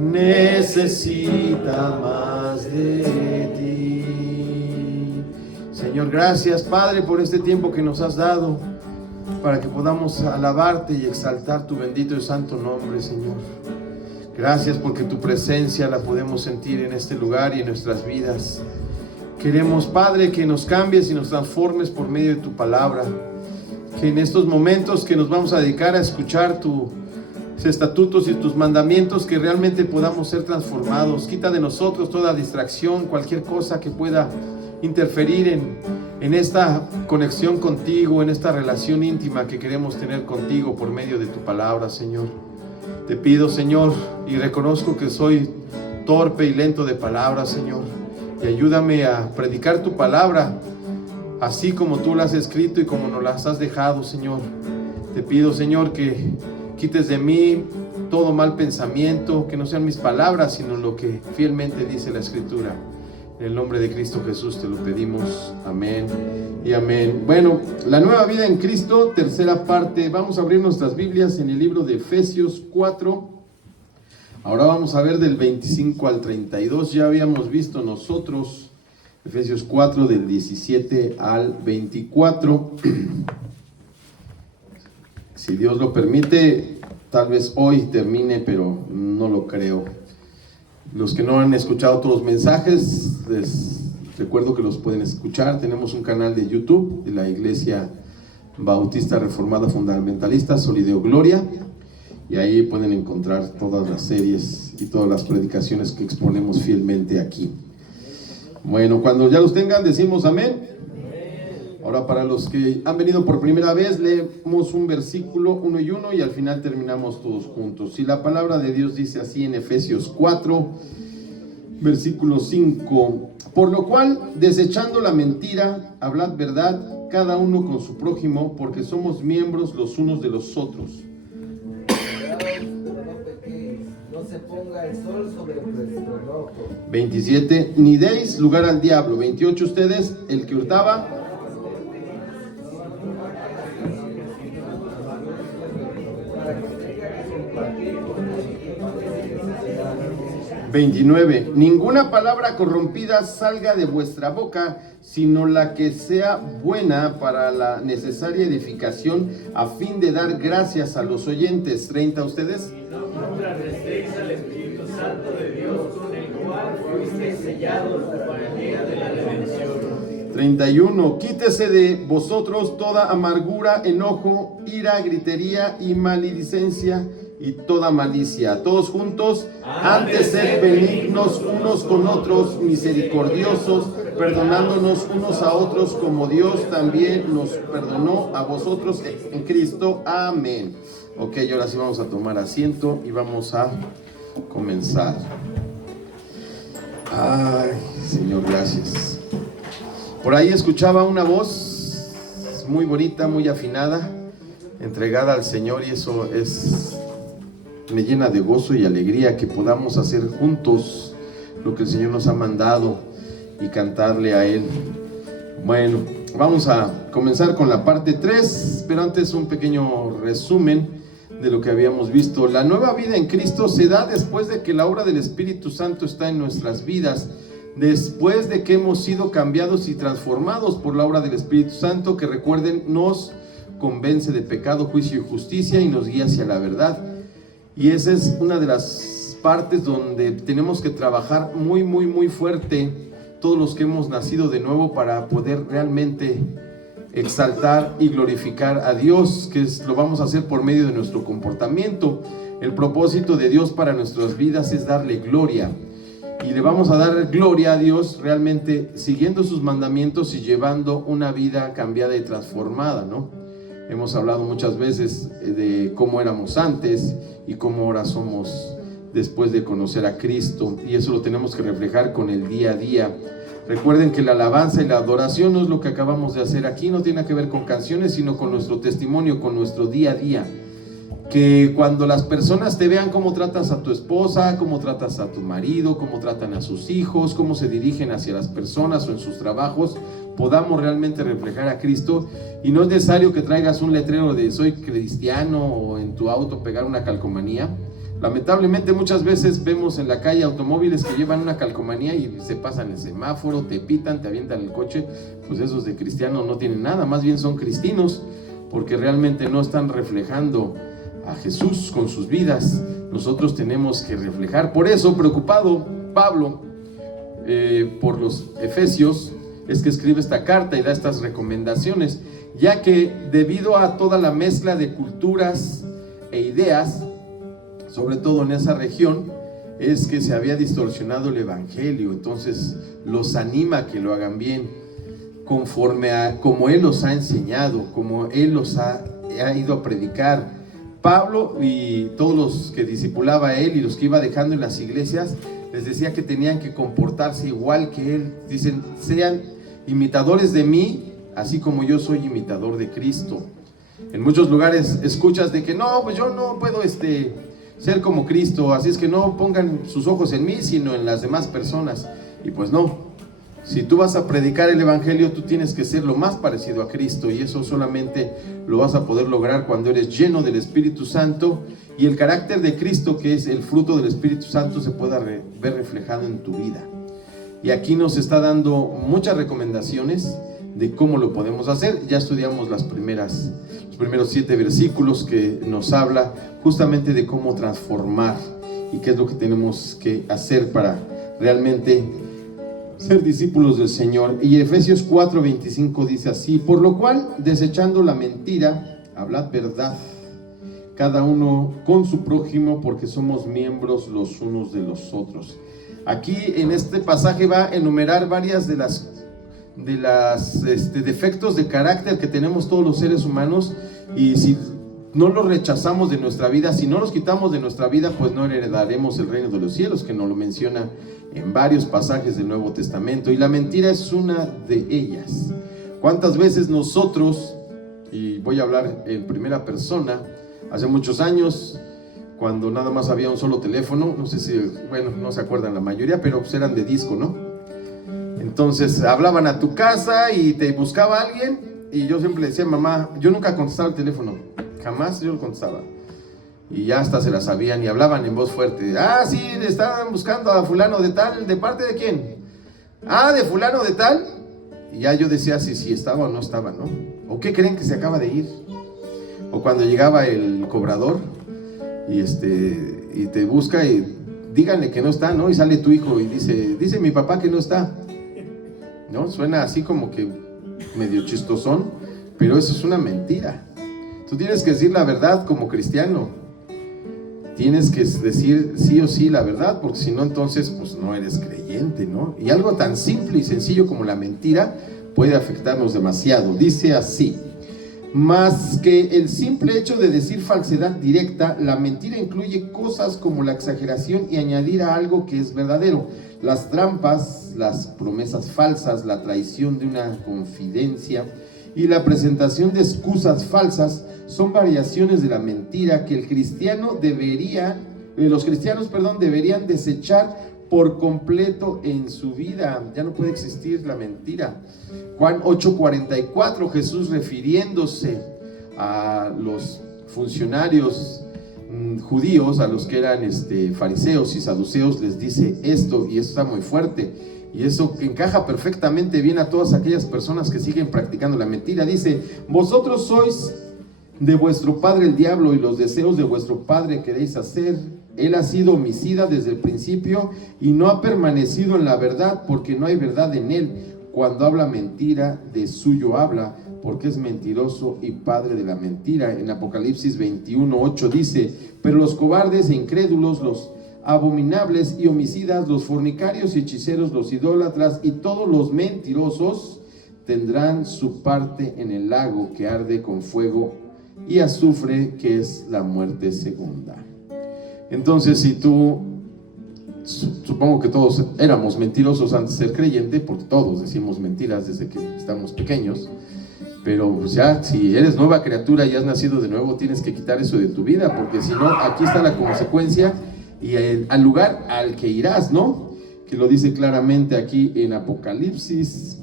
necesita más de ti. Señor, gracias, Padre, por este tiempo que nos has dado para que podamos alabarte y exaltar tu bendito y santo nombre, Señor. Gracias porque tu presencia la podemos sentir en este lugar y en nuestras vidas. Queremos, Padre, que nos cambies y nos transformes por medio de tu palabra. Que en estos momentos que nos vamos a dedicar a escuchar tus estatutos y tus mandamientos, que realmente podamos ser transformados. Quita de nosotros toda distracción, cualquier cosa que pueda interferir en esta conexión contigo, en esta relación íntima que queremos tener contigo por medio de tu palabra, Señor. Te pido, Señor, y reconozco que soy torpe y lento de palabras, Señor, y ayúdame a predicar tu palabra así como tú la has escrito y como nos las has dejado, Señor. Te pido, Señor, que quites de mí todo mal pensamiento, que no sean mis palabras, sino lo que fielmente dice la Escritura. En el nombre de Cristo Jesús te lo pedimos. Amén y amén. Bueno, la nueva vida en Cristo, tercera parte. Vamos a abrir nuestras Biblias en el libro de Efesios 4. Ahora vamos a ver del 25 al 32. Ya habíamos visto nosotros Efesios 4 del 17 al 24. Si Dios lo permite, tal vez hoy termine, pero no lo creo. Los que no han escuchado todos los mensajes, les recuerdo que los pueden escuchar. Tenemos un canal de YouTube de la Iglesia Bautista Reformada Fundamentalista, Solideo Gloria, y ahí pueden encontrar todas las series y todas las predicaciones que exponemos fielmente aquí. Bueno, cuando ya los tengan, decimos amén. Ahora, para los que han venido por primera vez, leemos un versículo, uno y uno, y al final terminamos todos juntos. Y la palabra de Dios dice así en Efesios 4, versículo 5: por lo cual, desechando la mentira, hablad verdad, cada uno con su prójimo, porque somos miembros los unos de los otros. No se ponga el sol sobre vuestro enojo. 27, ni deis lugar al diablo. 28, ustedes, el que hurtaba, 29, ninguna palabra corrompida salga de vuestra boca, sino la que sea buena para la necesaria edificación, a fin de dar gracias a los oyentes. 30, ustedes. No contrarrestéis al Espíritu Santo de Dios, con el cual fuisteis sellados para el día de la redención. 31, quítese de vosotros toda amargura, enojo, ira, gritería y maledicencia y toda malicia. Todos juntos, antes sed benignos unos con otros, misericordiosos, perdonándonos unos a otros como Dios también nos perdonó a vosotros en Cristo. Amén. Ok, ahora sí vamos a tomar asiento y vamos a comenzar. Ay, Señor, gracias. Por ahí escuchaba una voz muy bonita, muy afinada, entregada al Señor, y eso me llena de gozo y alegría que podamos hacer juntos lo que el Señor nos ha mandado y cantarle a Él. Bueno, vamos a comenzar con la parte 3, pero antes un pequeño resumen de lo que habíamos visto. La nueva vida en Cristo se da después de que la obra del Espíritu Santo está en nuestras vidas, después de que hemos sido cambiados y transformados por la obra del Espíritu Santo, que, recuerden, nos convence de pecado, juicio y justicia y nos guía hacia la verdad. Y esa es una de las partes donde tenemos que trabajar muy, muy, muy fuerte todos los que hemos nacido de nuevo, para poder realmente exaltar y glorificar a Dios, que lo vamos a hacer por medio de nuestro comportamiento. El propósito de Dios para nuestras vidas es darle gloria, y le vamos a dar gloria a Dios realmente siguiendo sus mandamientos y llevando una vida cambiada y transformada, ¿no? Hemos hablado muchas veces de cómo éramos antes y cómo ahora somos después de conocer a Cristo, y eso lo tenemos que reflejar con el día a día. Recuerden que la alabanza y la adoración no es lo que acabamos de hacer aquí, no tiene que ver con canciones, sino con nuestro testimonio, con nuestro día a día. Que cuando las personas te vean cómo tratas a tu esposa, cómo tratas a tu marido, cómo tratan a sus hijos, cómo se dirigen hacia las personas o en sus trabajos, podamos realmente reflejar a Cristo. Y no es necesario que traigas un letrero de soy cristiano o en tu auto pegar una calcomanía. Lamentablemente muchas veces vemos en la calle automóviles que llevan una calcomanía y se pasan el semáforo, te pitan, te avientan el coche. Pues esos de cristianos no tienen nada, más bien son cristinos, porque realmente no están reflejando a Jesús con sus vidas. Nosotros tenemos que reflejar. Por eso, preocupado Pablo por los efesios, es que escribe esta carta y da estas recomendaciones, ya que debido a toda la mezcla de culturas e ideas, sobre todo en esa región, es que se había distorsionado el evangelio. Entonces los anima a que lo hagan bien, conforme a como él los ha enseñado, como él los ha ido a predicar. Pablo y todos los que discipulaba a él y los que iba dejando en las iglesias, les decía que tenían que comportarse igual que él. Dicen, sean imitadores de mí, así como yo soy imitador de Cristo. En muchos lugares escuchas de que no, pues yo no puedo ser como Cristo, así es que no pongan sus ojos en mí, sino en las demás personas. Y pues no, si tú vas a predicar el evangelio, tú tienes que ser lo más parecido a Cristo, y eso solamente lo vas a poder lograr cuando eres lleno del Espíritu Santo, y el carácter de Cristo, que es el fruto del Espíritu Santo, se pueda ver reflejado en tu vida. Y aquí nos está dando muchas recomendaciones de cómo lo podemos hacer. Ya estudiamos los primeros 7 versículos que nos habla justamente de cómo transformar y qué es lo que tenemos que hacer para realmente ser discípulos del Señor. Y Efesios 4:25 dice así: por lo cual, desechando la mentira, hablad verdad, cada uno con su prójimo, porque somos miembros los unos de los otros. Aquí en este pasaje va a enumerar varias de las defectos de carácter que tenemos todos los seres humanos, y si no los rechazamos de nuestra vida, si no los quitamos de nuestra vida, pues no heredaremos el reino de los cielos, que nos lo menciona en varios pasajes del Nuevo Testamento, y la mentira es una de ellas. ¿Cuántas veces nosotros, y voy a hablar en primera persona, hace muchos años, cuando nada más había un solo teléfono, no sé si, bueno, no se acuerdan la mayoría, pero pues eran de disco, ¿no? Entonces hablaban a tu casa y te buscaba alguien, y yo siempre le decía a mamá, yo nunca contestaba el teléfono, jamás yo lo contestaba, y ya hasta se la sabían y hablaban en voz fuerte. Ah, sí, le estaban buscando a fulano de tal. ¿De parte de quién? Ah, de fulano de tal. Y ya yo decía si estaba o no estaba, ¿no? ¿O qué creen que se acaba de ir? O cuando llegaba el cobrador y te busca y díganle que no está, ¿no? Y sale tu hijo y dice mi papá que no está, ¿no? Suena así como que medio chistosón, pero eso es una mentira. Tú tienes que decir la verdad como cristiano. Tienes que decir sí o sí la verdad, porque si no, entonces pues no eres creyente, ¿no? Y algo tan simple y sencillo como la mentira puede afectarnos demasiado. Dice así: más que el simple hecho de decir falsedad directa, la mentira incluye cosas como la exageración y añadir a algo que es verdadero, las trampas, las promesas falsas, la traición de una confidencia y la presentación de excusas falsas. Son variaciones de la mentira que los cristianos deberían desechar por completo en su vida. Ya no puede existir la mentira. Juan 8:44, Jesús, refiriéndose a los funcionarios judíos, a los que eran fariseos y saduceos, les dice esto, y eso está muy fuerte, y eso encaja perfectamente bien a todas aquellas personas que siguen practicando la mentira. Dice: vosotros sois de vuestro padre el diablo, y los deseos de vuestro padre queréis hacer. Él ha sido homicida desde el principio y no ha permanecido en la verdad, porque no hay verdad en él. Cuando habla mentira, de suyo habla, porque es mentiroso y padre de la mentira. En Apocalipsis 21:8 dice: pero los cobardes e incrédulos, los abominables y homicidas, los fornicarios y hechiceros, los idólatras y todos los mentirosos tendrán su parte en el lago que arde con fuego y azufre, que es la muerte segunda. Entonces, si tú, supongo que todos éramos mentirosos antes de ser creyente, porque todos decimos mentiras desde que estamos pequeños, pero pues ya, si eres nueva criatura y has nacido de nuevo, tienes que quitar eso de tu vida, porque si no, aquí está la consecuencia y al lugar al que irás, ¿no? Que lo dice claramente aquí en Apocalipsis,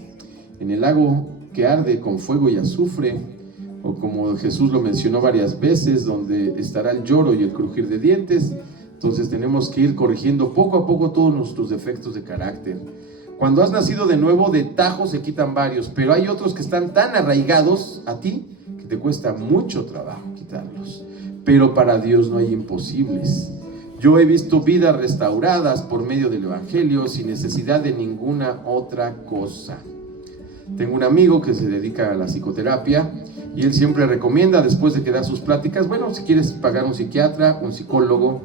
en el lago que arde con fuego y azufre, o como Jesús lo mencionó varias veces, donde estará el lloro y el crujir de dientes. Entonces tenemos que ir corrigiendo poco a poco todos nuestros defectos de carácter. Cuando has nacido de nuevo, de tajo se quitan varios, pero hay otros que están tan arraigados a ti que te cuesta mucho trabajo quitarlos. Pero para Dios no hay imposibles. Yo he visto vidas restauradas por medio del Evangelio sin necesidad de ninguna otra cosa. Tengo un amigo que se dedica a la psicoterapia y él siempre recomienda, después de que da sus pláticas, bueno, si quieres pagar un psiquiatra, un psicólogo,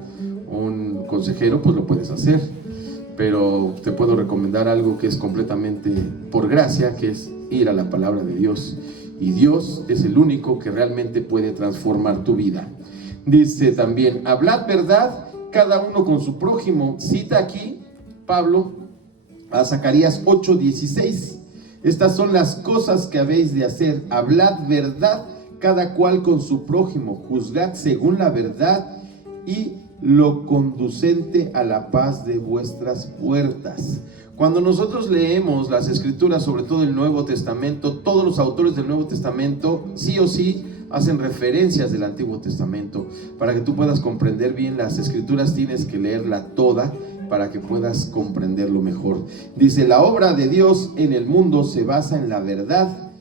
un consejero, pues lo puedes hacer. Pero te puedo recomendar algo que es completamente por gracia, que es ir a la palabra de Dios. Y Dios es el único que realmente puede transformar tu vida. Dice también, hablad verdad cada uno con su prójimo. Cita aquí Pablo a Zacarías 8:16. Estas son las cosas que habéis de hacer. Hablad verdad cada cual con su prójimo. Juzgad según la verdad y lo conducente a la paz de vuestras puertas. Cuando nosotros leemos las escrituras, sobre todo el Nuevo Testamento, todos los autores del Nuevo Testamento sí o sí hacen referencias del Antiguo Testamento. Para que tú puedas comprender bien las escrituras tienes que leerla toda para que puedas comprenderlo mejor. Dice, la obra de Dios en el mundo se basa en la verdad,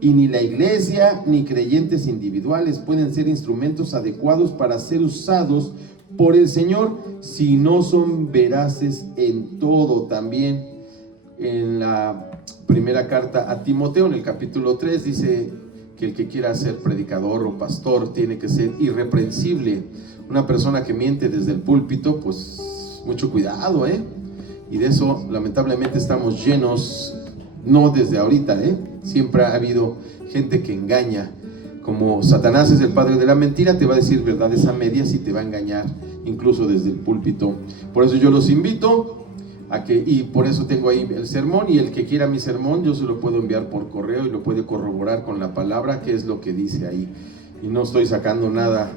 y ni la iglesia ni creyentes individuales pueden ser instrumentos adecuados para ser usados por el Señor si no son veraces en todo. También en la primera carta a Timoteo, en el capítulo 3, dice que el que quiera ser predicador o pastor tiene que ser irreprensible. Una persona que miente desde el púlpito, pues mucho cuidado, y de eso lamentablemente estamos llenos, no desde ahorita, siempre ha habido gente que engaña. Como Satanás es el padre de la mentira, te va a decir verdades a medias y te va a engañar incluso desde el púlpito. Por eso yo los invito a que, y por eso tengo ahí el sermón, y el que quiera mi sermón yo se lo puedo enviar por correo y lo puede corroborar con la palabra, que es lo que dice ahí. Y no estoy sacando nada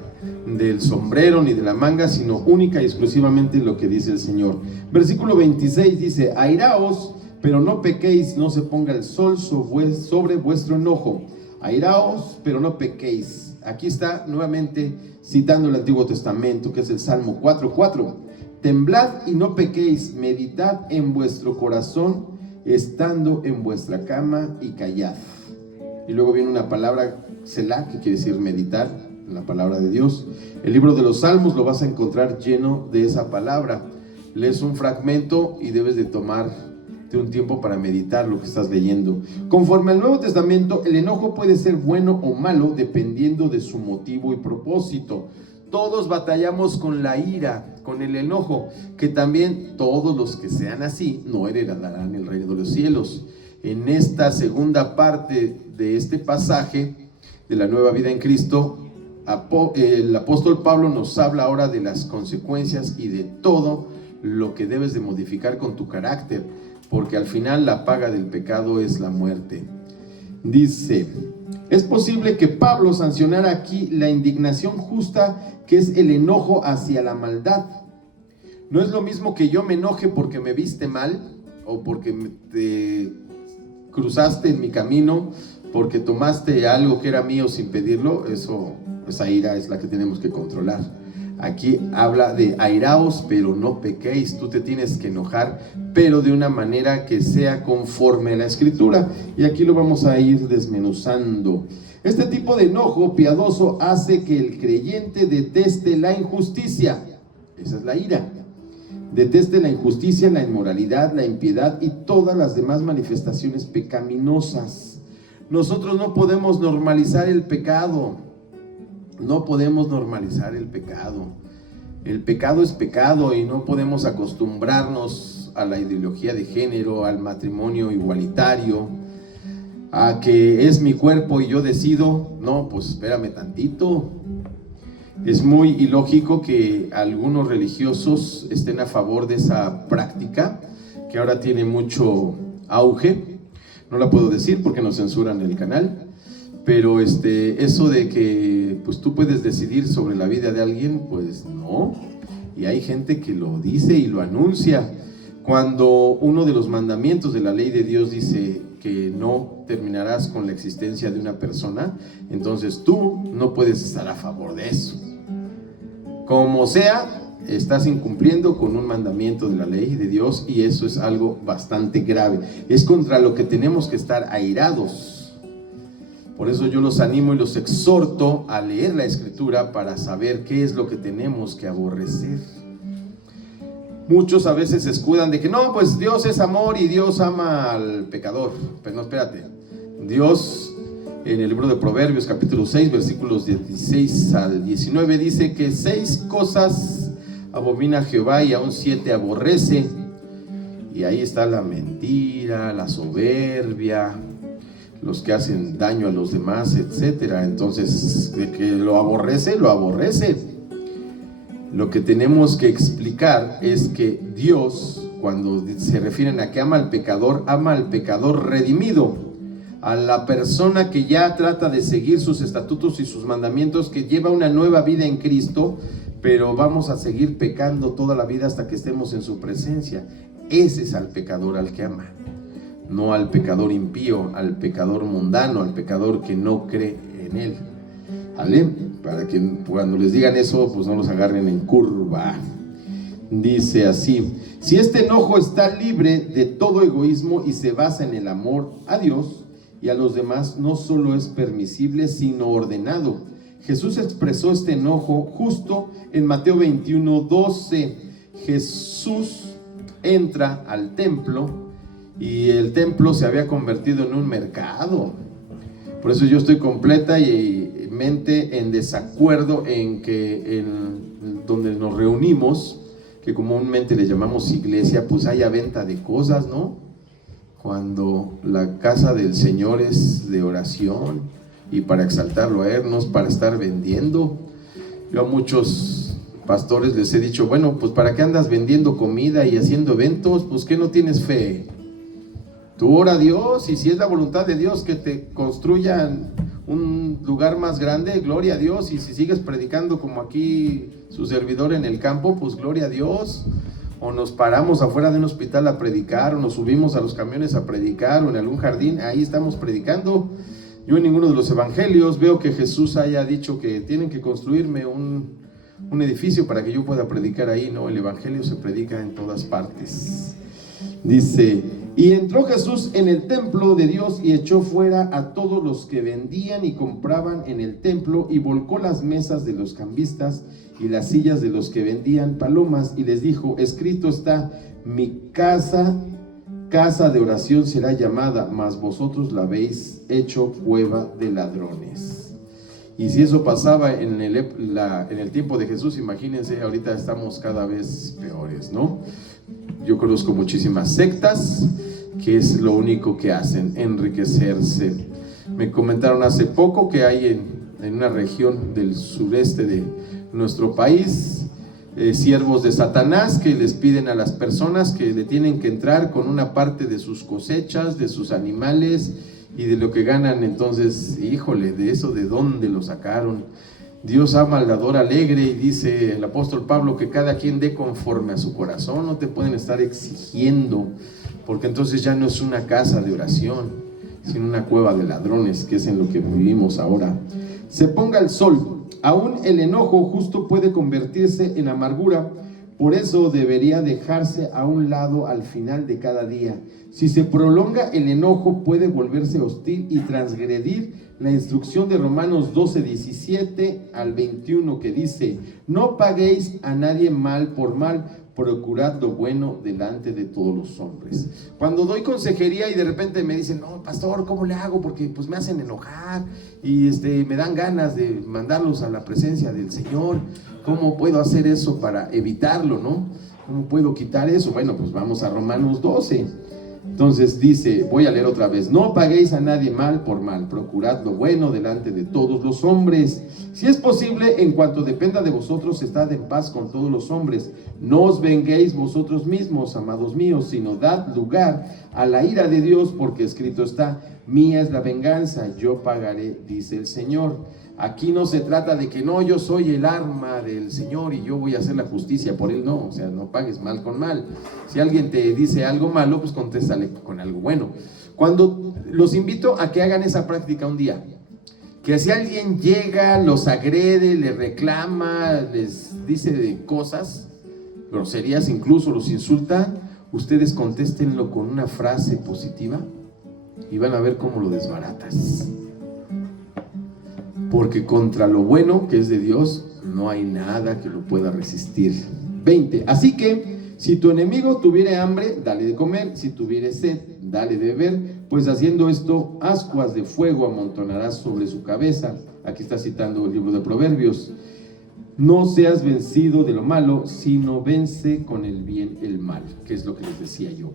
del sombrero ni de la manga, sino única y exclusivamente lo que dice el Señor. Versículo 26 dice, airaos, pero no pequéis, no se ponga el sol sobre vuestro enojo. Airaos, pero no pequéis. Aquí está nuevamente citando el Antiguo Testamento, que es el Salmo 4:4. Temblad y no pequéis, meditad en vuestro corazón, estando en vuestra cama, y callad. Y luego viene una palabra, Selah, que quiere decir meditar, en la palabra de Dios. El libro de los Salmos lo vas a encontrar lleno de esa palabra. Lees un fragmento y debes de tomar un tiempo para meditar lo que estás leyendo. Conforme al Nuevo Testamento, el enojo puede ser bueno o malo dependiendo de su motivo y propósito. Todos batallamos con la ira, con el enojo, que también todos los que sean así no heredarán el reino de los cielos. En esta segunda parte de este pasaje de la nueva vida en Cristo, el apóstol Pablo nos habla ahora de las consecuencias y de todo lo que debes de modificar con tu carácter, porque al final la paga del pecado es la muerte. Dice, es posible que Pablo sancionara aquí la indignación justa, que es el enojo hacia la maldad. No es lo mismo que yo me enoje porque me viste mal, o porque te cruzaste en mi camino, porque tomaste algo que era mío sin pedirlo. Esa ira es la que tenemos que controlar. Aquí habla de airaos, pero no pequéis. Tú te tienes que enojar, pero de una manera que sea conforme a la Escritura. Y aquí lo vamos a ir desmenuzando. Este tipo de enojo piadoso hace que el creyente deteste la injusticia. Esa es la ira. Deteste la injusticia, la inmoralidad, la impiedad y todas las demás manifestaciones pecaminosas. Nosotros no podemos normalizar el pecado. No podemos normalizar el pecado. El pecado es pecado y no podemos acostumbrarnos a la ideología de género, al matrimonio igualitario, a que es mi cuerpo y yo decido. No, pues espérame tantito. Es muy ilógico que algunos religiosos estén a favor de esa práctica que ahora tiene mucho auge. No la puedo decir porque nos censuran el canal. Pero eso de que pues tú puedes decidir sobre la vida de alguien, pues no. Y hay gente que lo dice y lo anuncia. Cuando uno de los mandamientos de la ley de Dios dice que no terminarás con la existencia de una persona, entonces tú no puedes estar a favor de eso. Como sea, estás incumpliendo con un mandamiento de la ley de Dios, y eso es algo bastante grave. Es contra lo que tenemos que estar airados. Por eso yo los animo y los exhorto a leer la Escritura para saber qué es lo que tenemos que aborrecer. Muchos a veces se escudan de que no, pues Dios es amor y Dios ama al pecador. Pero no, espérate. Dios, en el libro de Proverbios capítulo 6 versículos 16 al 19 dice que 6 cosas abomina Jehová y aún 7 aborrece. Y ahí está la mentira, la soberbia, los que hacen daño a los demás, etcétera. Entonces, de que lo aborrece, lo aborrece. Lo que tenemos que explicar es que Dios, cuando se refieren a que ama al pecador redimido, a la persona que ya trata de seguir sus estatutos y sus mandamientos, que lleva una nueva vida en Cristo, pero vamos a seguir pecando toda la vida hasta que estemos en su presencia. Ese es al pecador al que ama, no al pecador impío, al pecador mundano, al pecador que no cree en él. ¿Vale? Para que cuando les digan eso, pues no los agarren en curva. Dice así: si este enojo está libre de todo egoísmo y se basa en el amor a Dios y a los demás, no solo es permisible, sino ordenado. Jesús expresó este enojo justo en Mateo 21:12. Jesús entra al templo y el templo se había convertido en un mercado. Por eso yo estoy completamente en desacuerdo en que donde nos reunimos, que comúnmente le llamamos iglesia, pues haya venta de cosas, ¿no? Cuando la casa del Señor es de oración y para exaltarlo a Él, no es para estar vendiendo. Yo a muchos pastores les he dicho, bueno, pues ¿para qué andas vendiendo comida y haciendo eventos? Pues ¿qué no tienes fe? Tú ora a Dios, y si es la voluntad de Dios que te construyan un lugar más grande, gloria a Dios. Y si sigues predicando como aquí su servidor en el campo, pues gloria a Dios. O nos paramos afuera de un hospital a predicar, o nos subimos a los camiones a predicar, o en algún jardín, ahí estamos predicando. Yo en ninguno de los evangelios veo que Jesús haya dicho que tienen que construirme un edificio para que yo pueda predicar ahí. No, el evangelio se predica en todas partes. Dice: y entró Jesús en el templo de Dios y echó fuera a todos los que vendían y compraban en el templo, y volcó las mesas de los cambistas y las sillas de los que vendían palomas, y les dijo: escrito está, mi casa de oración será llamada, mas vosotros la habéis hecho cueva de ladrones. Y si eso pasaba en el tiempo de Jesús, imagínense, ahorita estamos cada vez peores, ¿no? Yo conozco muchísimas sectas que es lo único que hacen, enriquecerse. Me comentaron hace poco que hay en una región del sureste de nuestro país siervos de Satanás que les piden a las personas que le tienen que entrar con una parte de sus cosechas, de sus animales y de lo que ganan. Entonces, híjole, de eso, ¿de dónde lo sacaron? Dios ama al dador alegre, y dice el apóstol Pablo que cada quien dé conforme a su corazón. No te pueden estar exigiendo, porque entonces ya no es una casa de oración, sino una cueva de ladrones, que es en lo que vivimos ahora. Se ponga el sol, aún el enojo justo puede convertirse en amargura. Por eso debería dejarse a un lado al final de cada día. Si se prolonga el enojo, puede volverse hostil y transgredir la instrucción de Romanos 12:17 al 21, que dice: no paguéis a nadie mal por mal, procurad lo bueno delante de todos los hombres. Cuando doy consejería y de repente me dicen: no, pastor, ¿cómo le hago? Porque pues me hacen enojar y me dan ganas de mandarlos a la presencia del Señor. ¿Cómo puedo hacer eso para evitarlo, no? ¿Cómo puedo quitar eso? Bueno, pues vamos a Romanos 12. Entonces dice, voy a leer otra vez: no paguéis a nadie mal por mal, procurad lo bueno delante de todos los hombres. Si es posible, en cuanto dependa de vosotros, estad en paz con todos los hombres. No os venguéis vosotros mismos, amados míos, sino dad lugar a la ira de Dios, porque escrito está: mía es la venganza, yo pagaré, dice el Señor. Aquí no se trata de que no, yo soy el arma del Señor y yo voy a hacer la justicia por él. No, o sea, no pagues mal con mal. Si alguien te dice algo malo, pues contéstale con algo bueno. Cuando los invito a que hagan esa práctica un día, que si alguien llega, los agrede, les reclama, les dice de cosas, groserías, incluso los insultan, ustedes contéstenlo con una frase positiva y van a ver cómo lo desbaratas. Porque contra lo bueno que es de Dios, no hay nada que lo pueda resistir. 20. Así que, si tu enemigo tuviere hambre, dale de comer. Si tuviere sed, dale de beber. Pues haciendo esto, ascuas de fuego amontonarás sobre su cabeza. Aquí está citando el libro de Proverbios. No seas vencido de lo malo, sino vence con el bien el mal, que es lo que les decía yo.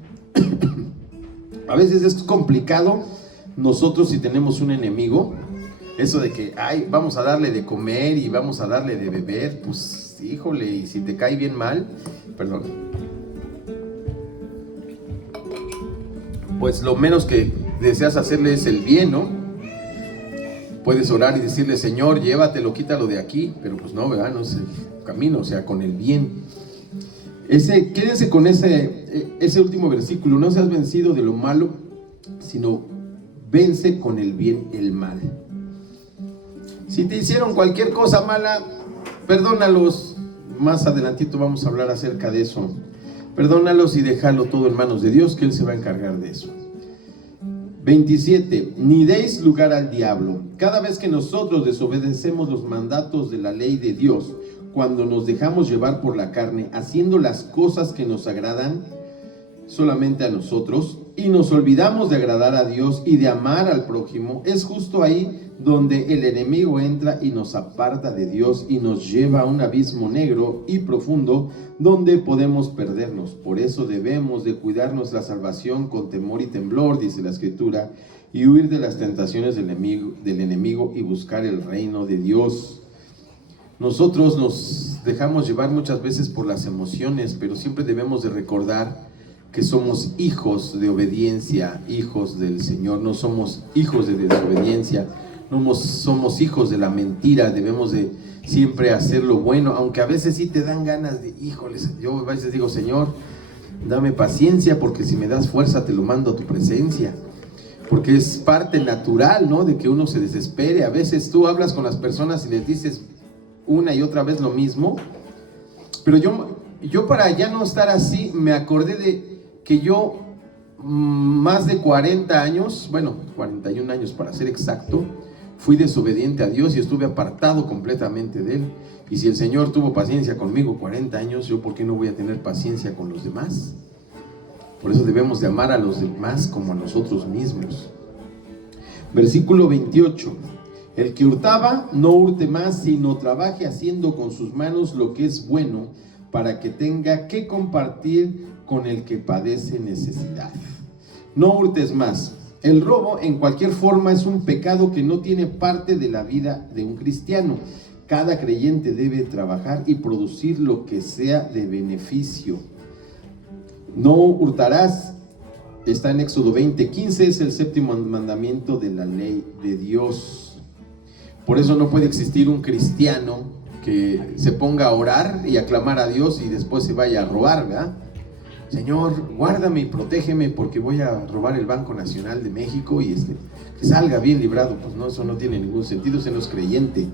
A veces es complicado nosotros, si tenemos un enemigo, eso de que, ay, vamos a darle de comer y vamos a darle de beber, pues, híjole, y si te cae bien mal, perdón, pues lo menos que deseas hacerle es el bien, ¿no? Puedes orar y decirle, Señor, llévatelo, quítalo de aquí, pero pues no, ¿verdad? No es el camino, o sea, con el bien. Quédense con ese último versículo, no seas vencido de lo malo, sino vence con el bien el mal. Si te hicieron cualquier cosa mala, perdónalos. Más adelantito vamos a hablar acerca de eso. Perdónalos y déjalo todo en manos de Dios, que Él se va a encargar de eso. 27. Ni deis lugar al diablo. Cada vez que nosotros desobedecemos los mandatos de la ley de Dios, cuando nos dejamos llevar por la carne, haciendo las cosas que nos agradan solamente a nosotros, y nos olvidamos de agradar a Dios y de amar al prójimo, es justo ahí donde el enemigo entra y nos aparta de Dios y nos lleva a un abismo negro y profundo donde podemos perdernos. Por eso debemos de cuidar nuestra salvación con temor y temblor, dice la Escritura, y huir de las tentaciones del enemigo y buscar el reino de Dios. Nosotros nos dejamos llevar muchas veces por las emociones, pero siempre debemos de recordar que somos hijos de obediencia, hijos del Señor. No somos hijos de desobediencia, no somos hijos de la mentira. Debemos de siempre hacer lo bueno, aunque a veces sí te dan ganas de, híjoles, yo a veces digo, Señor, dame paciencia, porque si me das fuerza te lo mando a tu presencia, porque es parte natural, ¿no?, de que uno se desespere. A veces tú hablas con las personas y les dices una y otra vez lo mismo, pero yo para ya no estar así, me acordé de que yo más de 40 años, bueno, 41 años para ser exacto, fui desobediente a Dios y estuve apartado completamente de Él. Y si el Señor tuvo paciencia conmigo 40 años, ¿yo por qué no voy a tener paciencia con los demás? Por eso debemos de amar a los demás como a nosotros mismos. Versículo 28. El que hurtaba, no hurte más, sino trabaje haciendo con sus manos lo que es bueno, para que tenga que compartir con el que padece necesidad. No hurtes más. El robo en cualquier forma es un pecado que no tiene parte de la vida de un cristiano. Cada creyente debe trabajar y producir lo que sea de beneficio. No hurtarás, está en Éxodo 20:15, es el séptimo mandamiento de la ley de Dios. Por eso no puede existir un cristiano que se ponga a orar y a clamar a Dios y después se vaya a robar, ¿verdad? Señor, guárdame y protégeme porque voy a robar el Banco Nacional de México y que salga bien librado. Pues no, eso no tiene ningún sentido, ese no es creyente.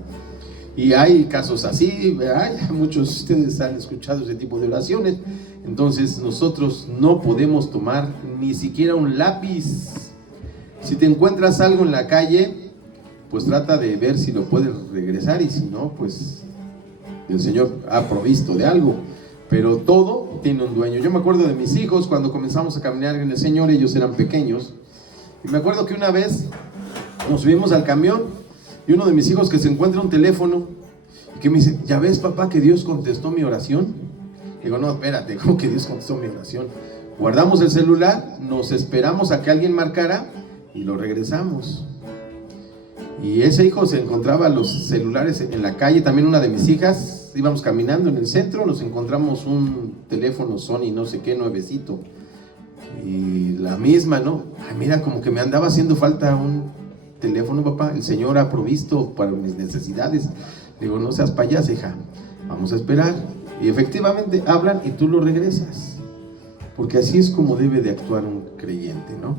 Y hay casos así, ¿verdad? Muchos de ustedes han escuchado ese tipo de oraciones. Entonces nosotros no podemos tomar ni siquiera un lápiz. Si te encuentras algo en la calle, pues trata de ver si lo puedes regresar, y si no, pues el Señor ha provisto de algo. Pero todo tiene un dueño. Yo me acuerdo de mis hijos cuando comenzamos a caminar en el Señor. Ellos eran pequeños, y me acuerdo que una vez nos subimos al camión y uno de mis hijos que se encuentra un teléfono y que me dice, ¿ya ves, papá, que Dios contestó mi oración? Digo, no, espérate, ¿cómo que Dios contestó mi oración? Guardamos el celular, nos esperamos a que alguien marcara y lo regresamos. Y ese hijo se encontraba los celulares en la calle. También una de mis hijas, íbamos caminando en el centro, nos encontramos un teléfono Sony, no sé qué, nuevecito. Y la misma, ¿no? Ay, mira, como que me andaba haciendo falta un teléfono, papá. El Señor ha provisto para mis necesidades. Digo, no seas payasa, hija, vamos a esperar. Y efectivamente hablan y tú lo regresas, porque así es como debe de actuar un creyente, ¿no?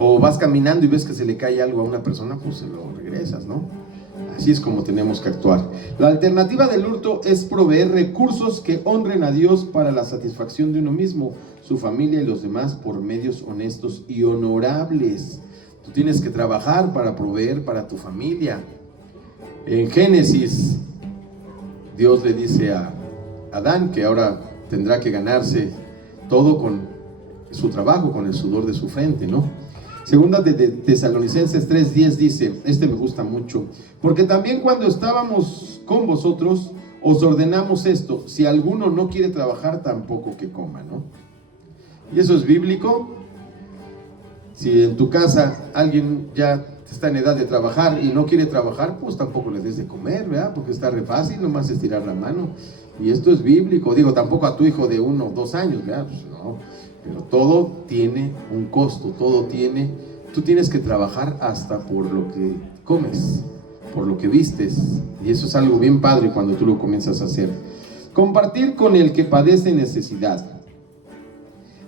O vas caminando y ves que se le cae algo a una persona, pues se lo regresas, ¿no? Así es como tenemos que actuar. La alternativa del hurto es proveer recursos que honren a Dios para la satisfacción de uno mismo, su familia y los demás por medios honestos y honorables. Tú tienes que trabajar para proveer para tu familia. En Génesis, Dios le dice a Adán que ahora tendrá que ganarse todo con su trabajo, con el sudor de su frente, ¿no? Segunda de Tesalonicenses 3:10 dice, me gusta mucho, porque también cuando estábamos con vosotros, os ordenamos esto, si alguno no quiere trabajar, tampoco que coma, ¿no? Y eso es bíblico. Si en tu casa alguien ya está en edad de trabajar y no quiere trabajar, pues tampoco le des de comer, ¿verdad? Porque está re fácil, nomás estirar la mano. Y esto es bíblico. Digo, tampoco a tu hijo de 1 o 2 años, ¿verdad? Pues no. Pero todo tiene un costo, tú tienes que trabajar hasta por lo que comes, por lo que vistes. Y eso es algo bien padre cuando tú lo comienzas a hacer. Compartir con el que padece necesidad.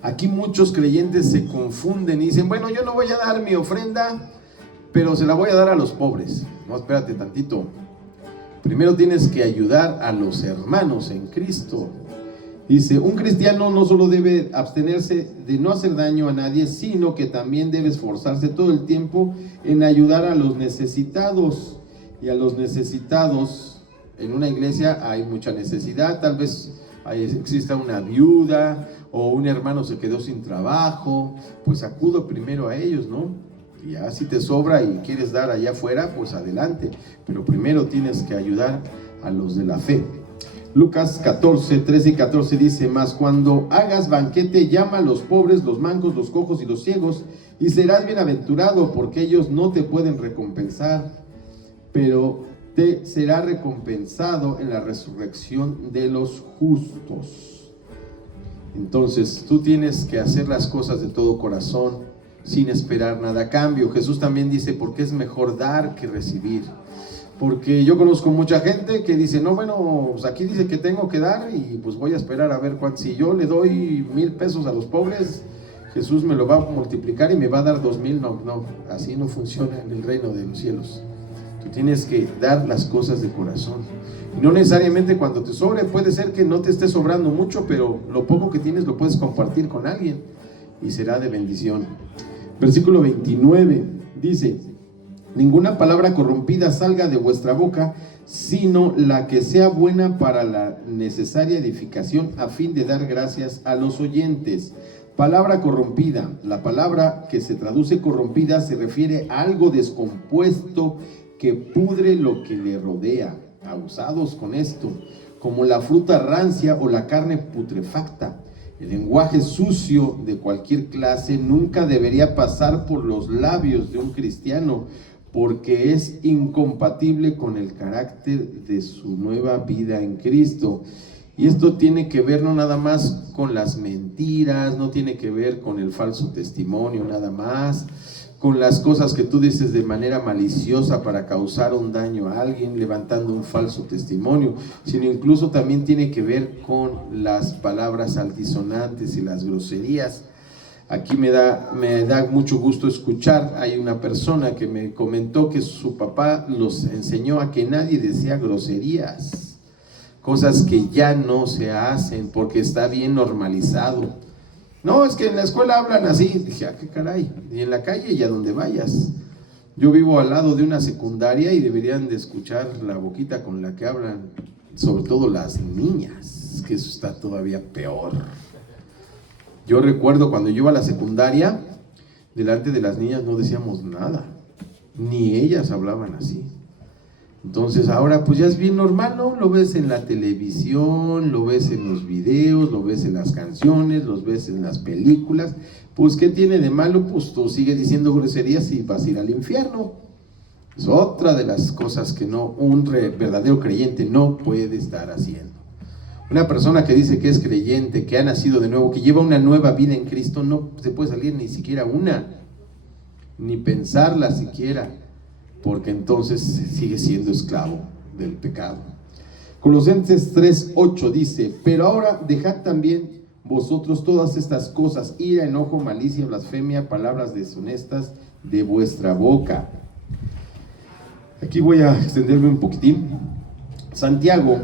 Aquí muchos creyentes se confunden y dicen, bueno, yo no voy a dar mi ofrenda, pero se la voy a dar a los pobres. No, espérate tantito. Primero tienes que ayudar a los hermanos en Cristo. Dice, un cristiano no solo debe abstenerse de no hacer daño a nadie, sino que también debe esforzarse todo el tiempo en ayudar a los necesitados. Y a los necesitados, en una iglesia hay mucha necesidad, tal vez exista una viuda o un hermano se quedó sin trabajo, pues acudo primero a ellos, ¿no? Y ya si te sobra y quieres dar allá afuera, pues adelante, pero primero tienes que ayudar a los de la fe. Lucas 14, 13 y 14 dice, mas cuando hagas banquete, llama a los pobres, los mancos, los cojos y los ciegos, y serás bienaventurado, porque ellos no te pueden recompensar, pero te será recompensado en la resurrección de los justos. Entonces, tú tienes que hacer las cosas de todo corazón, sin esperar nada a cambio. Jesús también dice, porque es mejor dar que recibir. Porque yo conozco mucha gente que dice, no, bueno, pues aquí dice que tengo que dar y pues voy a esperar a ver cuánto. Si yo le doy 1,000 pesos a los pobres, Jesús me lo va a multiplicar y me va a dar 2,000. No, así no funciona en el reino de los cielos. Tú tienes que dar las cosas de corazón. Y no necesariamente cuando te sobre, puede ser que no te esté sobrando mucho, pero lo poco que tienes lo puedes compartir con alguien y será de bendición. Versículo 29 dice, ninguna palabra corrompida salga de vuestra boca, sino la que sea buena para la necesaria edificación, a fin de dar gracias a los oyentes. Palabra corrompida, la palabra que se traduce corrompida se refiere a algo descompuesto que pudre lo que le rodea. Abusados con esto, como la fruta rancia o la carne putrefacta. El lenguaje sucio de cualquier clase nunca debería pasar por los labios de un cristiano, porque es incompatible con el carácter de su nueva vida en Cristo. Y esto tiene que ver no nada más con las mentiras, no tiene que ver con el falso testimonio nada más, con las cosas que tú dices de manera maliciosa para causar un daño a alguien, levantando un falso testimonio, sino incluso también tiene que ver con las palabras altisonantes y las groserías. Aquí me da mucho gusto escuchar, hay una persona que me comentó que su papá los enseñó a que nadie decía groserías, cosas que ya no se hacen porque está bien normalizado. No, es que en la escuela hablan así. Dije, qué caray, y en la calle y a donde vayas. Yo vivo al lado de una secundaria y deberían de escuchar la boquita con la que hablan, sobre todo las niñas, que eso está todavía peor. Yo recuerdo cuando yo iba a la secundaria, delante de las niñas no decíamos nada, ni ellas hablaban así. Entonces ahora pues ya es bien normal, ¿no? Lo ves en la televisión, lo ves en los videos, lo ves en las canciones, lo ves en las películas. Pues ¿qué tiene de malo? Pues tú sigues diciendo groserías y vas a ir al infierno. Es otra de las cosas que un verdadero creyente no puede estar haciendo. Una persona que dice que es creyente, que ha nacido de nuevo, que lleva una nueva vida en Cristo, no se puede salir ni siquiera ni pensarla siquiera, porque entonces sigue siendo esclavo del pecado. Colosenses 3:8 dice, pero ahora dejad también vosotros todas estas cosas, ira, enojo, malicia, blasfemia, palabras deshonestas de vuestra boca. Aquí voy a extenderme un poquitín. Santiago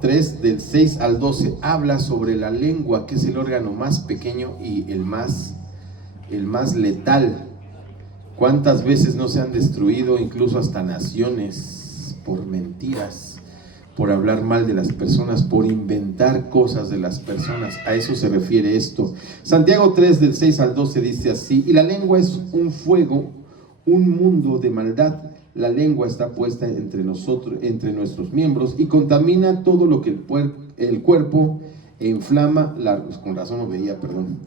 3, del 6 al 12, habla sobre la lengua, que es el órgano más pequeño y el más letal. ¿Cuántas veces no se han destruido incluso hasta naciones por mentiras, por hablar mal de las personas, por inventar cosas de las personas? A eso se refiere esto. Santiago 3, del 6 al 12 dice así: y la lengua es un fuego, un mundo de maldad. La lengua está puesta entre nosotros, entre nuestros miembros, y contamina todo lo que el cuerpo e inflama con razón no veía, perdón.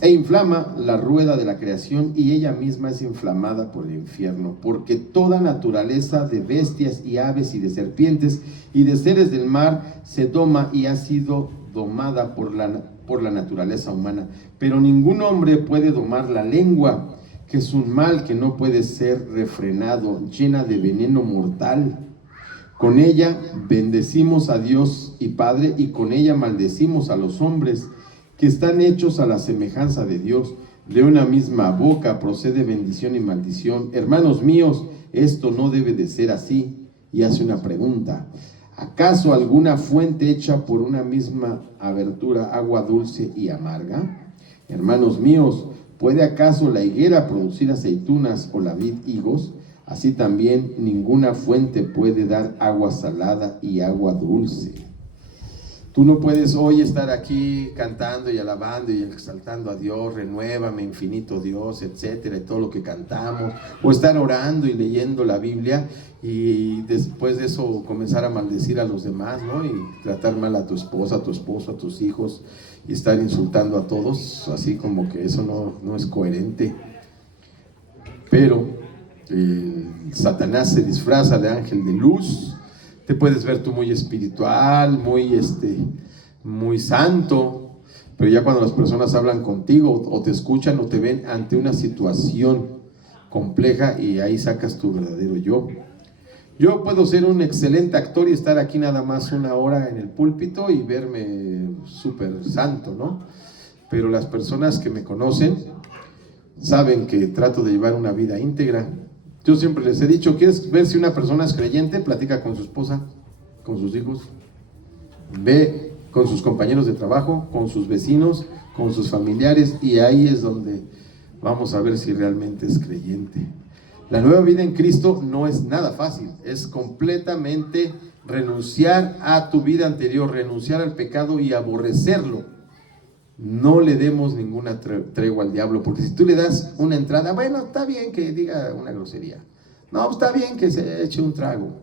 E inflama la rueda de la creación, y ella misma es inflamada por el infierno, porque toda naturaleza de bestias y aves y de serpientes y de seres del mar se doma y ha sido domada por la naturaleza humana, pero ningún hombre puede domar la lengua, que es un mal que no puede ser refrenado, llena de veneno mortal. Con ella bendecimos a Dios y Padre, y con ella maldecimos a los hombres que están hechos a la semejanza de Dios. De una misma boca procede bendición y maldición. Hermanos míos, esto no debe de ser así. Y hace una pregunta: ¿acaso alguna fuente hecha por una misma abertura, agua dulce y amarga? Hermanos míos, ¿puede acaso la higuera producir aceitunas o la vid higos? Así también ninguna fuente puede dar agua salada y agua dulce. Tú no puedes hoy estar aquí cantando y alabando y exaltando a Dios, renuévame, infinito Dios, etcétera, y todo lo que cantamos, o estar orando y leyendo la Biblia, y después de eso comenzar a maldecir a los demás, ¿no? Y tratar mal a tu esposa, a tu esposo, a tus hijos, y estar insultando a todos, así como que eso no es coherente. Pero Satanás se disfraza de ángel de luz. Te puedes ver tú muy espiritual, muy santo, pero ya cuando las personas hablan contigo o te escuchan o te ven ante una situación compleja, y ahí sacas tu verdadero yo. Yo puedo ser un excelente actor y estar aquí nada más una hora en el púlpito y verme súper santo, ¿no? Pero las personas que me conocen saben que trato de llevar una vida íntegra. Yo siempre les he dicho: ¿quieres ver si una persona es creyente? Platica con su esposa, con sus hijos, ve con sus compañeros de trabajo, con sus vecinos, con sus familiares, y ahí es donde vamos a ver si realmente es creyente. La nueva vida en Cristo no es nada fácil, es completamente renunciar a tu vida anterior, renunciar al pecado y aborrecerlo. No le demos ninguna tregua al diablo, porque si tú le das una entrada, bueno, está bien que diga una grosería, no, está bien que se eche un trago,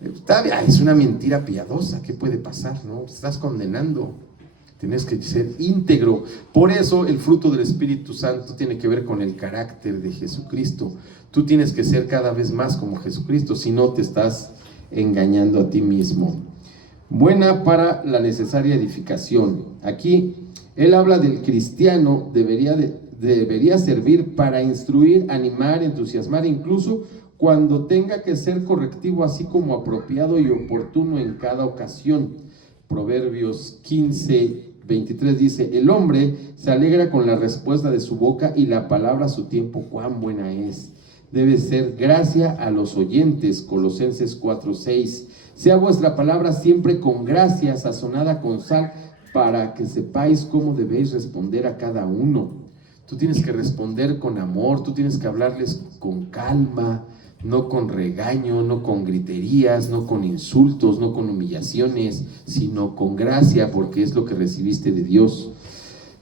está bien, es una mentira piadosa, ¿qué puede pasar? No, estás condenando. Tienes que ser íntegro. Por eso el fruto del Espíritu Santo tiene que ver con el carácter de Jesucristo. Tú tienes que ser cada vez más como Jesucristo, si no te estás engañando a ti mismo. Buena para la necesaria edificación. Aquí él habla del cristiano, debería servir para instruir, animar, entusiasmar, incluso cuando tenga que ser correctivo, así como apropiado y oportuno en cada ocasión. Proverbios 15:23 dice: el hombre se alegra con la respuesta de su boca, y la palabra a su tiempo cuán buena es. Debe ser gracia a los oyentes. Colosenses 4:6. Sea vuestra palabra siempre con gracia, sazonada con sal, para que sepáis cómo debéis responder a cada uno. Tú tienes que responder con amor, tú tienes que hablarles con calma, no con regaño, no con griterías, no con insultos, no con humillaciones, sino con gracia, porque es lo que recibiste de Dios.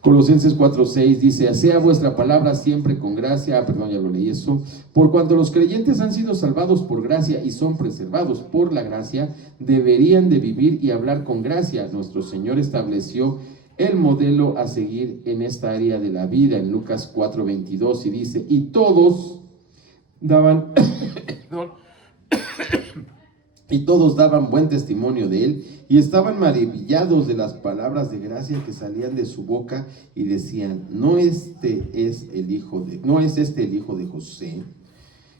Colosenses 4:6 dice: sea vuestra palabra siempre con gracia, ya lo leí eso, por cuanto los creyentes han sido salvados por gracia y son preservados por la gracia, deberían de vivir y hablar con gracia. Nuestro Señor estableció el modelo a seguir en esta área de la vida en Lucas 4:22, y dice: y todos daban y todos daban buen testimonio de él, y estaban maravillados de las palabras de gracia que salían de su boca, y decían: ¿no es este el hijo de José?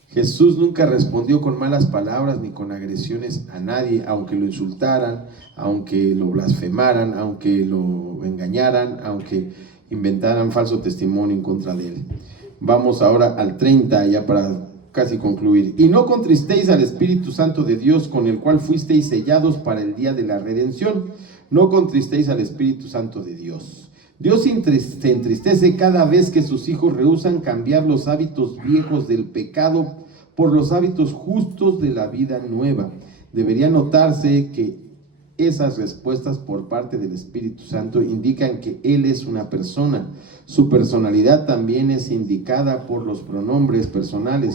Jesús nunca respondió con malas palabras ni con agresiones a nadie, aunque lo insultaran, aunque lo blasfemaran, aunque lo engañaran, aunque inventaran falso testimonio en contra de él. Vamos ahora al 30, ya para casi concluir. Y no contristéis al Espíritu Santo de Dios, con el cual fuisteis sellados para el día de la redención. No contristéis al Espíritu Santo de Dios. Dios se entristece cada vez que sus hijos rehúsan cambiar los hábitos viejos del pecado por los hábitos justos de la vida nueva. Debería notarse que esas respuestas por parte del Espíritu Santo indican que Él es una persona. Su personalidad también es indicada por los pronombres personales.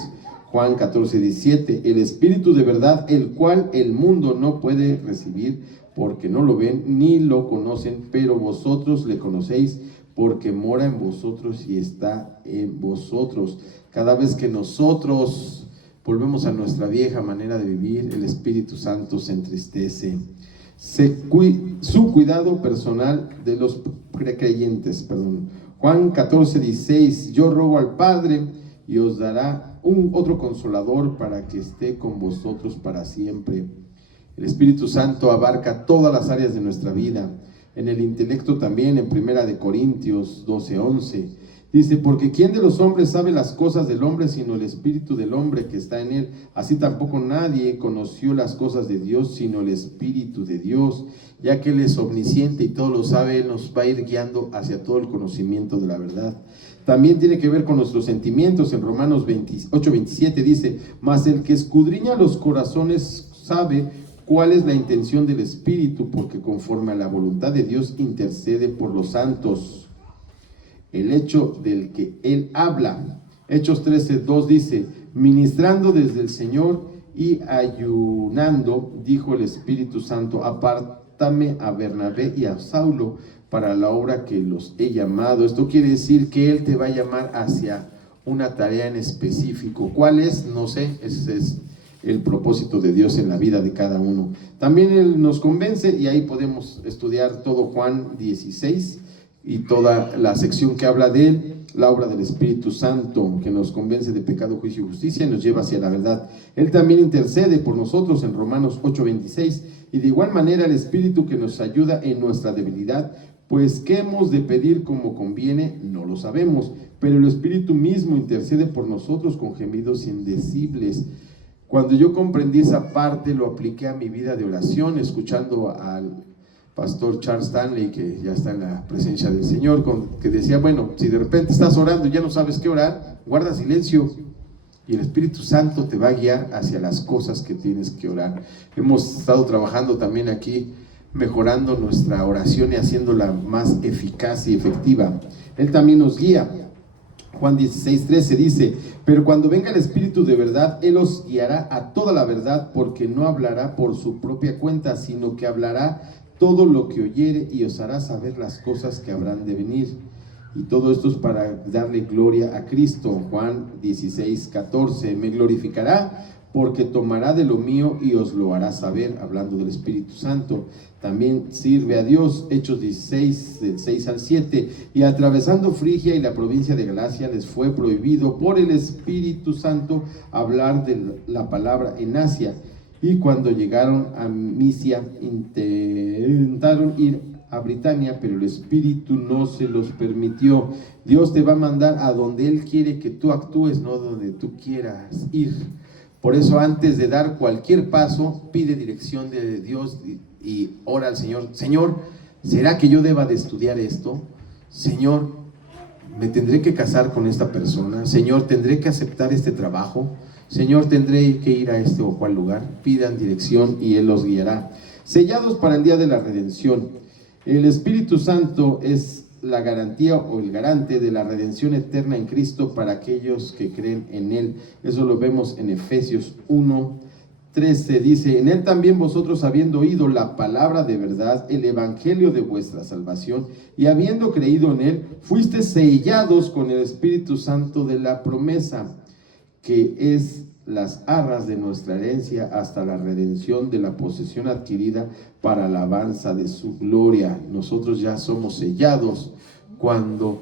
Juan 14:17, el Espíritu de verdad, el cual el mundo no puede recibir porque no lo ven ni lo conocen, pero vosotros le conocéis porque mora en vosotros y está en vosotros. Cada vez que nosotros volvemos a nuestra vieja manera de vivir, el Espíritu Santo se entristece. Su cuidado personal de los creyentes, Juan 14:16, yo rogo al Padre y os dará otro consolador para que esté con vosotros para siempre. El Espíritu Santo abarca todas las áreas de nuestra vida. En el intelecto también, en 1 Corintios 12:11, dice, porque ¿quién de los hombres sabe las cosas del hombre sino el espíritu del hombre que está en él? Así tampoco nadie conoció las cosas de Dios sino el Espíritu de Dios. Ya que Él es omnisciente y todo lo sabe, Él nos va a ir guiando hacia todo el conocimiento de la verdad. También tiene que ver con nuestros sentimientos. En Romanos 8:27 dice, mas el que escudriña los corazones sabe cuál es la intención del Espíritu, porque conforme a la voluntad de Dios intercede por los santos. El hecho del que Él habla. Hechos 13:2 dice, ministrando desde el Señor y ayunando, dijo el Espíritu Santo, apártame a Bernabé y a Saulo para la obra que los he llamado. Esto quiere decir que Él te va a llamar hacia una tarea en específico. ¿Cuál es? No sé, ese es el propósito de Dios en la vida de cada uno. También Él nos convence, y ahí podemos estudiar todo Juan 16 y toda la sección que habla de Él, la obra del Espíritu Santo, que nos convence de pecado, juicio y justicia y nos lleva hacia la verdad. Él también intercede por nosotros en Romanos 8:26, y de igual manera el Espíritu que nos ayuda en nuestra debilidad, pues ¿qué hemos de pedir como conviene? No lo sabemos, pero el Espíritu mismo intercede por nosotros con gemidos indecibles. Cuando yo comprendí esa parte, lo apliqué a mi vida de oración, escuchando al pastor Charles Stanley, que ya está en la presencia del Señor, que decía, bueno, si de repente estás orando y ya no sabes qué orar, guarda silencio y el Espíritu Santo te va a guiar hacia las cosas que tienes que orar. Hemos estado trabajando también aquí, mejorando nuestra oración y haciéndola más eficaz y efectiva. Él también nos guía. Juan 16:13 dice, pero cuando venga el Espíritu de verdad, Él os guiará a toda la verdad, porque no hablará por su propia cuenta, sino que hablará todo lo que oyere y os hará saber las cosas que habrán de venir. Y todo esto es para darle gloria a Cristo. Juan 16:14, me glorificará porque tomará de lo mío y os lo hará saber, hablando del Espíritu Santo. También sirve a Dios. Hechos 16, del 6 al 7, y atravesando Frigia y la provincia de Galacia, les fue prohibido por el Espíritu Santo hablar de la palabra en Asia. Y cuando llegaron a Misia, intentaron ir a Britania, pero el Espíritu no se los permitió. Dios te va a mandar a donde Él quiere que tú actúes, no donde tú quieras ir. Por eso, antes de dar cualquier paso, pide dirección de Dios y ora al Señor. Señor, ¿será que yo deba de estudiar esto? Señor, ¿me tendré que casar con esta persona? Señor, ¿tendré que aceptar este trabajo? Señor, ¿tendré que ir a este o cual lugar? Pidan dirección y Él los guiará. Sellados para el día de la redención. El Espíritu Santo es la garantía o el garante de la redención eterna en Cristo para aquellos que creen en Él. Eso lo vemos en Efesios 1:13. Dice, en Él también vosotros, habiendo oído la palabra de verdad, el evangelio de vuestra salvación, y habiendo creído en Él, fuisteis sellados con el Espíritu Santo de la promesa, que es las arras de nuestra herencia hasta la redención de la posesión adquirida para la alabanza de su gloria. Nosotros ya somos sellados cuando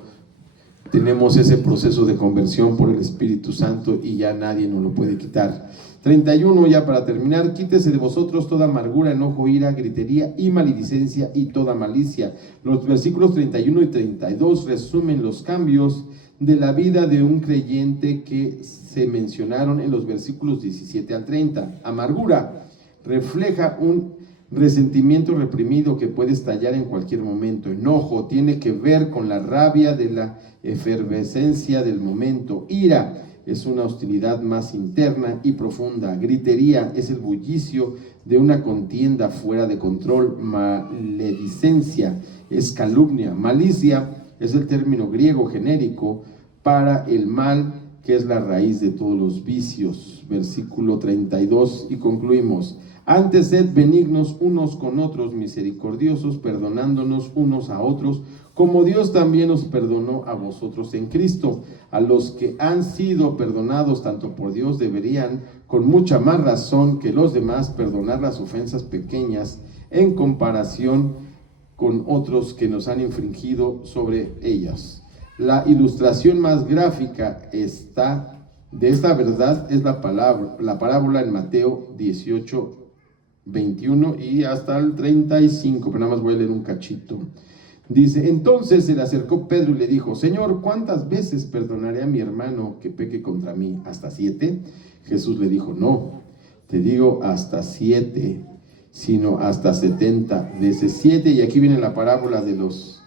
tenemos ese proceso de conversión por el Espíritu Santo y ya nadie nos lo puede quitar. 31, ya para terminar: quítese de vosotros toda amargura, enojo, ira, gritería y maledicencia y toda malicia. Los versículos 31 y 32 resumen los cambios de la vida de un creyente que se mencionaron en los versículos 17 al 30. Amargura refleja un resentimiento reprimido que puede estallar en cualquier momento. Enojo tiene que ver con la rabia de la efervescencia del momento. Ira es una hostilidad más interna y profunda. Gritería es el bullicio de una contienda fuera de control. Maledicencia es calumnia. Malicia es el término griego genérico para el mal, que es la raíz de todos los vicios. Versículo 32 y concluimos: antes sed benignos unos con otros, misericordiosos, perdonándonos unos a otros, como Dios también os perdonó a vosotros en Cristo. A los que han sido perdonados tanto por Dios deberían, con mucha más razón que los demás, perdonar las ofensas pequeñas en comparación con otros que nos han infringido sobre ellas. La ilustración más gráfica de esta verdad es la parábola en Mateo 18, 21 y hasta el 35, pero nada más voy a leer un cachito. Dice: entonces se le acercó Pedro y le dijo: Señor, ¿cuántas veces perdonaré a mi hermano que peque contra mí? ¿Hasta 7? Jesús le dijo: no, te digo hasta 7, sino hasta 70 veces 7. Y aquí viene la parábola de los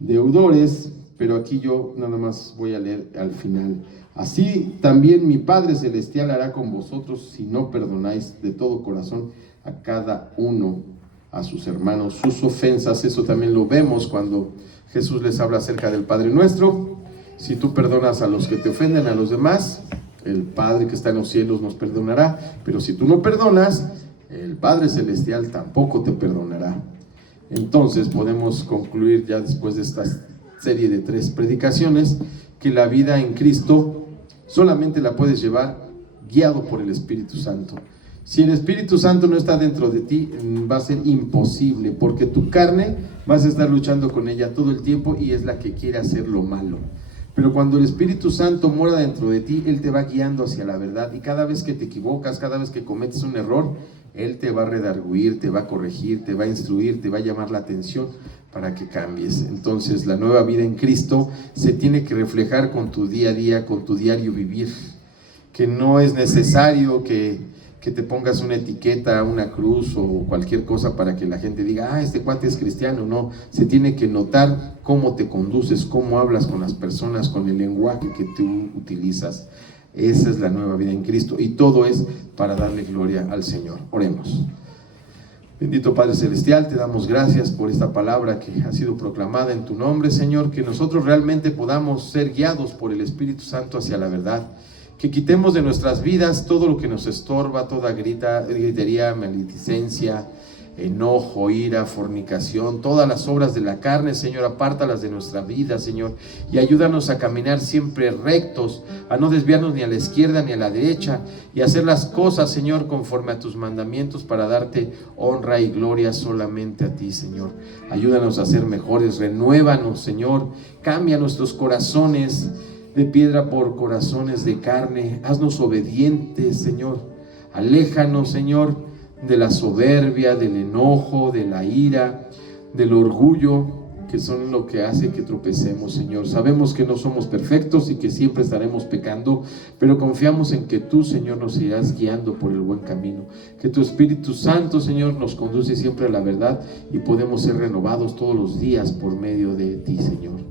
deudores, pero aquí yo nada más voy a leer al final. Así también mi Padre Celestial hará con vosotros si no perdonáis de todo corazón a cada uno a sus hermanos sus ofensas. Eso también lo vemos cuando Jesús les habla acerca del Padre Nuestro. Si tú perdonas a los que te ofenden, a los demás, el Padre que está en los cielos nos perdonará. Pero si tú no perdonas, el Padre Celestial tampoco te perdonará. Entonces podemos concluir ya después de esta serie de 3 predicaciones que la vida en Cristo solamente la puedes llevar guiado por el Espíritu Santo. Si el Espíritu Santo no está dentro de ti, va a ser imposible, porque tu carne vas a estar luchando con ella todo el tiempo y es la que quiere hacer lo malo. Pero cuando el Espíritu Santo mora dentro de ti, Él te va guiando hacia la verdad, y cada vez que te equivocas, cada vez que cometes un error, Él te va a redarguir, te va a corregir, te va a instruir, te va a llamar la atención para que cambies. Entonces la nueva vida en Cristo se tiene que reflejar con tu día a día, con tu diario vivir, que no es necesario que te pongas una etiqueta, una cruz o cualquier cosa para que la gente diga: este cuate es cristiano. No, se tiene que notar cómo te conduces, cómo hablas con las personas, con el lenguaje que tú utilizas. Esa es la nueva vida en Cristo, y todo es para darle gloria al Señor. Oremos. Bendito Padre Celestial, te damos gracias por esta palabra que ha sido proclamada en tu nombre, Señor, que nosotros realmente podamos ser guiados por el Espíritu Santo hacia la verdad, que quitemos de nuestras vidas todo lo que nos estorba, toda gritería, maledicencia, enojo, ira, fornicación, todas las obras de la carne, Señor, apártalas de nuestra vida, Señor, y ayúdanos a caminar siempre rectos, a no desviarnos ni a la izquierda ni a la derecha, y hacer las cosas, Señor, conforme a tus mandamientos, para darte honra y gloria solamente a ti, Señor. Ayúdanos a ser mejores, renuévanos, Señor, cambia nuestros corazones de piedra por corazones de carne, haznos obedientes, Señor, aléjanos, Señor, de la soberbia, del enojo, de la ira, del orgullo, que son lo que hace que tropecemos, Señor. Sabemos que no somos perfectos y que siempre estaremos pecando, pero confiamos en que tú, Señor, nos irás guiando por el buen camino, que tu Espíritu Santo, Señor, nos conduce siempre a la verdad, y podemos ser renovados todos los días por medio de ti, Señor.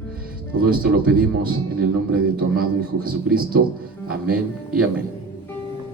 Todo esto lo pedimos en el nombre de tu amado Hijo Jesucristo. Amén y amén.